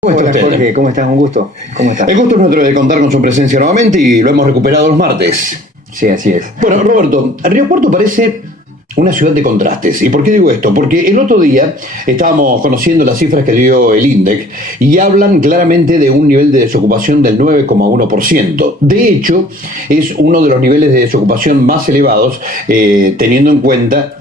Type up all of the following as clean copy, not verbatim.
¿Cómo está Hola usted? Jorge, ¿cómo estás? Un gusto. ¿Cómo estás? El gusto es nuestro de contar con su presencia nuevamente y lo hemos recuperado los martes. Sí, así es. Bueno, Roberto, Río Cuarto parece una ciudad de contrastes. ¿Y por qué digo esto? Porque el otro día estábamos conociendo las cifras que dio el INDEC y hablan claramente de un nivel de desocupación del 9,1%. De hecho, es uno de los niveles de desocupación más elevados teniendo en cuenta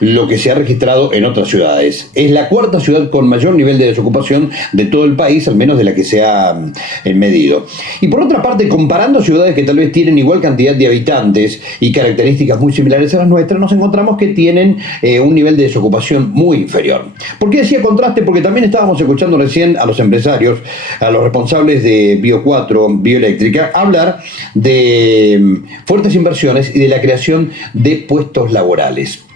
lo que se ha registrado en otras ciudades. Es la cuarta ciudad con mayor nivel de desocupación de todo el país, al menos de la que se ha medido. Y por otra parte, comparando ciudades que tal vez tienen igual cantidad de habitantes y características muy similares a las nuestras, nos encontramos que tienen un nivel de desocupación muy inferior. ¿Por qué decía contraste? Porque también estábamos escuchando recién a los empresarios, a los responsables de Bio 4, Bioeléctrica, hablar de fuertes inversiones y de la creación de puestos laborales.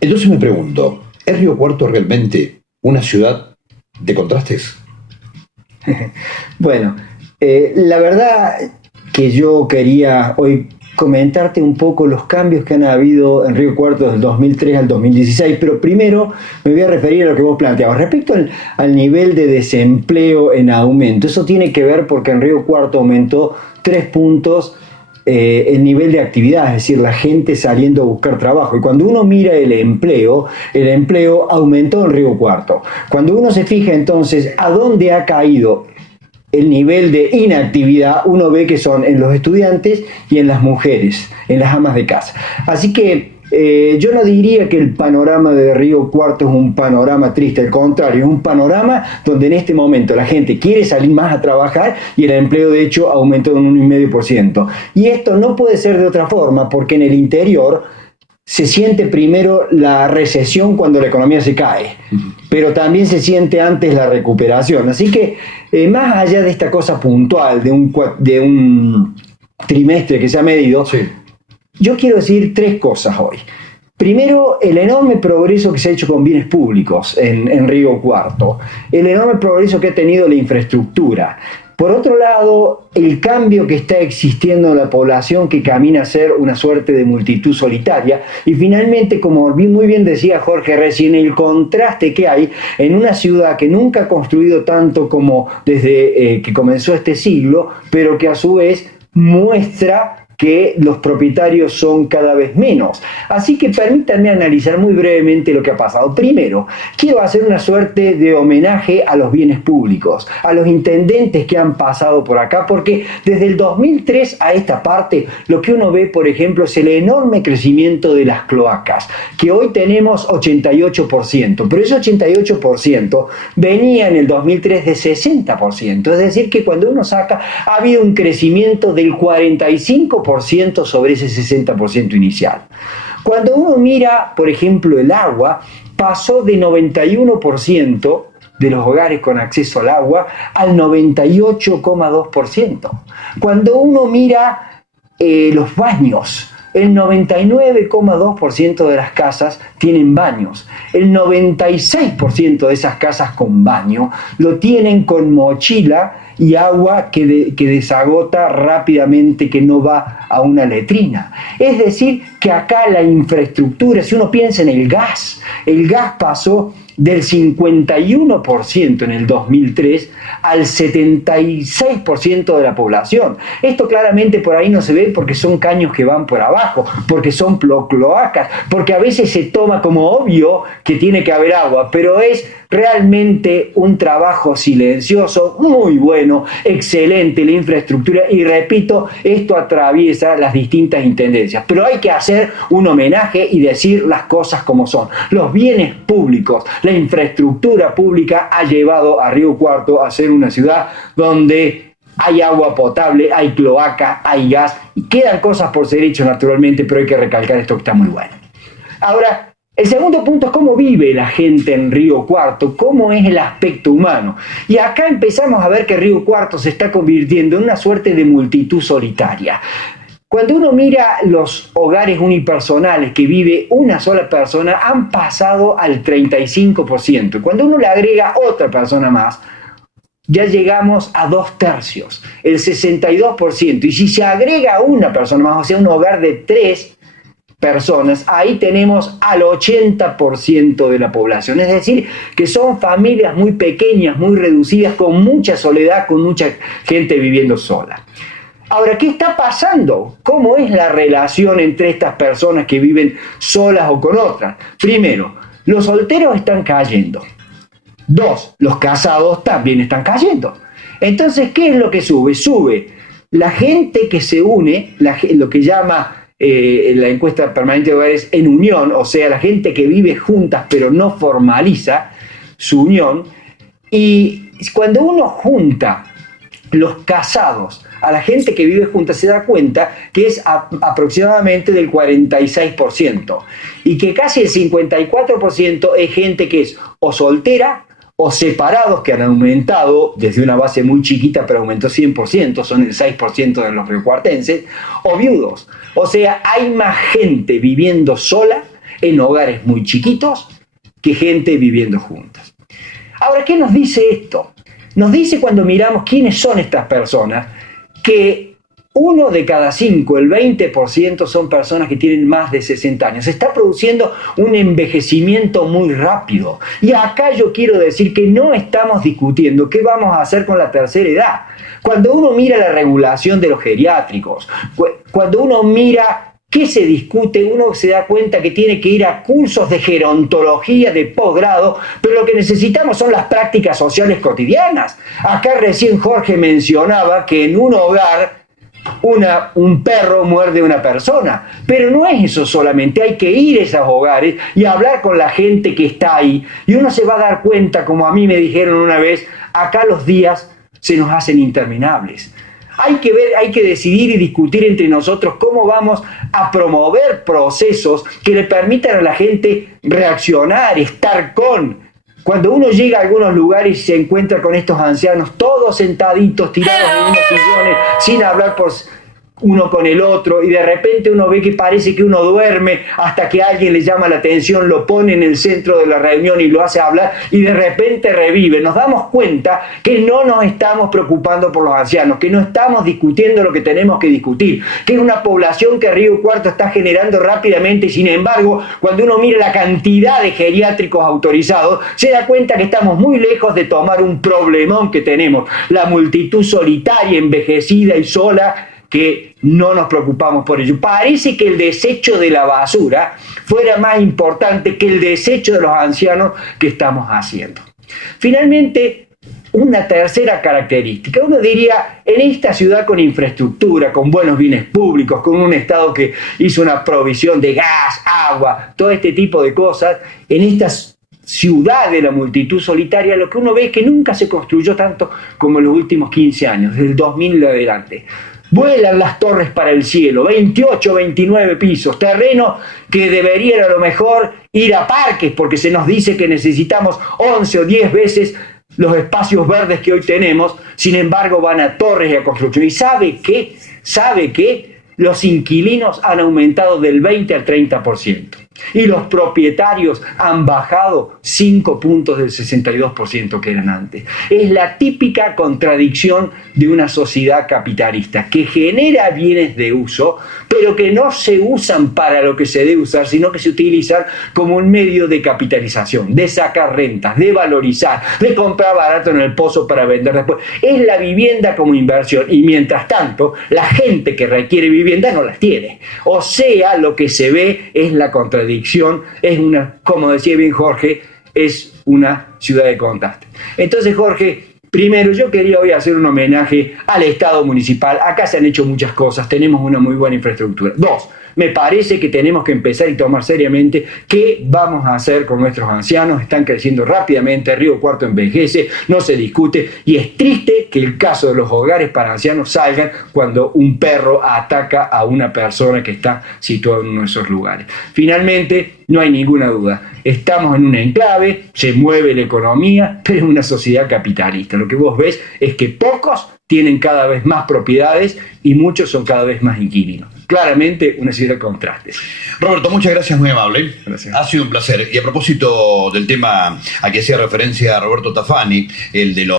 Entonces me pregunto, ¿es Río Cuarto realmente una ciudad de contrastes? Bueno, la verdad que yo quería hoy comentarte un poco los cambios que han habido en Río Cuarto del 2003 al 2016, pero primero me voy a referir a lo que vos planteabas. Respecto al nivel de desempleo en aumento, eso tiene que ver porque en Río Cuarto aumentó 3 puntos el nivel de actividad, es decir, la gente saliendo a buscar trabajo. Y cuando uno mira el empleo aumentó en Río Cuarto. Cuando uno se fija entonces a dónde ha caído el nivel de inactividad, uno ve que son en los estudiantes y en las mujeres, en las amas de casa. Así que yo no diría que el panorama de Río Cuarto es un panorama triste, al contrario, es un panorama donde en este momento la gente quiere salir más a trabajar y el empleo de hecho aumentó en un 1,5%. Y esto no puede ser de otra forma porque en el interior se siente primero la recesión cuando la economía se cae, pero también se siente antes la recuperación. Así que más allá de esta cosa puntual, de un trimestre que se ha medido, sí, yo quiero decir 3 cosas hoy. Primero, el enorme progreso que se ha hecho con bienes públicos en Río Cuarto, el enorme progreso que ha tenido la infraestructura. Por otro lado, el cambio que está existiendo en la población que camina a ser una suerte de multitud solitaria. Y finalmente, como muy bien decía Jorge recién, el contraste que hay en una ciudad que nunca ha construido tanto como desde que comenzó este siglo, pero que a su vez muestra que los propietarios son cada vez menos. Así que permítanme analizar muy brevemente lo que ha pasado. Primero, quiero hacer una suerte de homenaje a los bienes públicos, a los intendentes que han pasado por acá, porque desde el 2003 a esta parte, lo que uno ve, por ejemplo, es el enorme crecimiento de las cloacas, que hoy tenemos 88%, pero ese 88% venía en el 2003 de 60%, es decir, que cuando uno saca, ha habido un crecimiento del 45% sobre ese 60% inicial. Cuando uno mira, por ejemplo, el agua, pasó de 91% de los hogares con acceso al agua al 98,2%. Cuando uno mira los baños, el 99,2% de las casas tienen baños. El 96% de esas casas con baño lo tienen con mochila y agua que desagota rápidamente, que no va a una letrina. Es decir, que acá la infraestructura, si uno piensa en el gas pasó del 51% en el 2003 al 76% de la población. Esto claramente por ahí no se ve porque son caños que van por abajo, porque son cloacas, porque a veces se toma como obvio que tiene que haber agua, pero es realmente un trabajo silencioso, muy bueno, excelente la infraestructura, y repito, esto atraviesa las distintas intendencias, pero hay que hacer un homenaje y decir las cosas como son. Los bienes públicos, la infraestructura pública ha llevado a Río Cuarto a ser una ciudad donde hay agua potable, hay cloaca, hay gas, y quedan cosas por ser hechas naturalmente, pero hay que recalcar esto que está muy bueno. Ahora, el segundo punto es cómo vive la gente en Río Cuarto, cómo es el aspecto humano. Y acá empezamos a ver que Río Cuarto se está convirtiendo en una suerte de multitud solitaria. Cuando uno mira los hogares unipersonales que vive una sola persona, han pasado al 35%. Cuando uno le agrega otra persona más, ya llegamos a 2/3, el 62%. Y si se agrega una persona más, o sea, un hogar de 3, personas, ahí tenemos al 80% de la población. Es decir, que son familias muy pequeñas, muy reducidas, con mucha soledad, con mucha gente viviendo sola. Ahora, ¿qué está pasando? ¿Cómo es la relación entre estas personas que viven solas o con otras? Primero, los solteros están cayendo. 2, los casados también están cayendo. Entonces, ¿qué es lo que sube? Sube la gente que se une, lo que llama la encuesta permanente de hogares en unión, o sea, la gente que vive juntas pero no formaliza su unión. Y cuando uno junta los casados a la gente que vive junta, se da cuenta que es aproximadamente del 46%, y que casi el 54% es gente que es o soltera o separados, que han aumentado desde una base muy chiquita, pero aumentó 100%, son el 6% de los riocuartenses, o viudos. O sea, hay más gente viviendo sola en hogares muy chiquitos que gente viviendo juntas. Ahora, ¿qué nos dice esto? Nos dice, cuando miramos quiénes son estas personas, que 1 de cada 5, el 20%, son personas que tienen más de 60 años. Se está produciendo un envejecimiento muy rápido. Y acá yo quiero decir que no estamos discutiendo qué vamos a hacer con la tercera edad. Cuando uno mira la regulación de los geriátricos, cuando uno mira qué se discute, uno se da cuenta que tiene que ir a cursos de gerontología de posgrado, pero lo que necesitamos son las prácticas sociales cotidianas. Acá recién Jorge mencionaba que en un hogar un perro muerde a una persona, pero no es eso solamente, hay que ir a esos hogares y hablar con la gente que está ahí, y uno se va a dar cuenta, como a mí me dijeron una vez, acá los días se nos hacen interminables. Hay que ver, hay que decidir y discutir entre nosotros cómo vamos a promover procesos que le permitan a la gente reaccionar, estar con. Cuando uno llega a algunos lugares y se encuentra con estos ancianos, todos sentaditos, tirados en unos sillones, sin hablar uno con el otro, y de repente uno ve que parece que uno duerme hasta que alguien le llama la atención, lo pone en el centro de la reunión y lo hace hablar, y de repente revive. Nos damos cuenta que no nos estamos preocupando por los ancianos, que no estamos discutiendo lo que tenemos que discutir, que es una población que Río Cuarto está generando rápidamente, y sin embargo, cuando uno mira la cantidad de geriátricos autorizados, se da cuenta que estamos muy lejos de tomar un problemón que tenemos, la multitud solitaria, envejecida y sola, que no nos preocupamos por ello. Parece que el desecho de la basura fuera más importante que el desecho de los ancianos que estamos haciendo. Finalmente, una tercera característica. Uno diría, en esta ciudad con infraestructura, con buenos bienes públicos, con un Estado que hizo una provisión de gas, agua, todo este tipo de cosas, en estas ciudad de la multitud solitaria, lo que uno ve es que nunca se construyó tanto como en los últimos 15 años, desde el 2000 en adelante. Vuelan las torres para el cielo, 28, 29 pisos, terreno que deberían a lo mejor ir a parques, porque se nos dice que necesitamos 11 o 10 veces los espacios verdes que hoy tenemos. Sin embargo, van a torres y a construcción. ¿Y sabe qué? ¿Sabe qué? Los inquilinos han aumentado del 20 al 30%. Y los propietarios han bajado 5 puntos del 62% que eran antes. Es la típica contradicción de una sociedad capitalista que genera bienes de uso, pero que no se usan para lo que se debe usar, sino que se utilizan como un medio de capitalización, de sacar rentas, de valorizar, de comprar barato en el pozo para vender después. Es la vivienda como inversión, y mientras tanto la gente que requiere vivienda no las tiene. O sea, lo que se ve es la contradicción. Es una, como decía bien Jorge, es una ciudad de contraste. Entonces, Jorge, primero yo quería hoy hacer un homenaje al Estado municipal. Acá se han hecho muchas cosas, tenemos una muy buena infraestructura. 2, me parece que tenemos que empezar y tomar seriamente qué vamos a hacer con nuestros ancianos. Están creciendo rápidamente, Río Cuarto envejece, no se discute, y es triste que el caso de los hogares para ancianos salgan cuando un perro ataca a una persona que está situada en uno de esos lugares. Finalmente, no hay ninguna duda, estamos en un enclave, se mueve la economía, pero es una sociedad capitalista. Lo que vos ves es que pocos tienen cada vez más propiedades y muchos son cada vez más inquilinos. Claramente una ciudad de contrastes. Roberto, muchas gracias, muy amable. Gracias. Ha sido un placer. Y a propósito del tema a que hacía referencia Roberto Tafani, el de los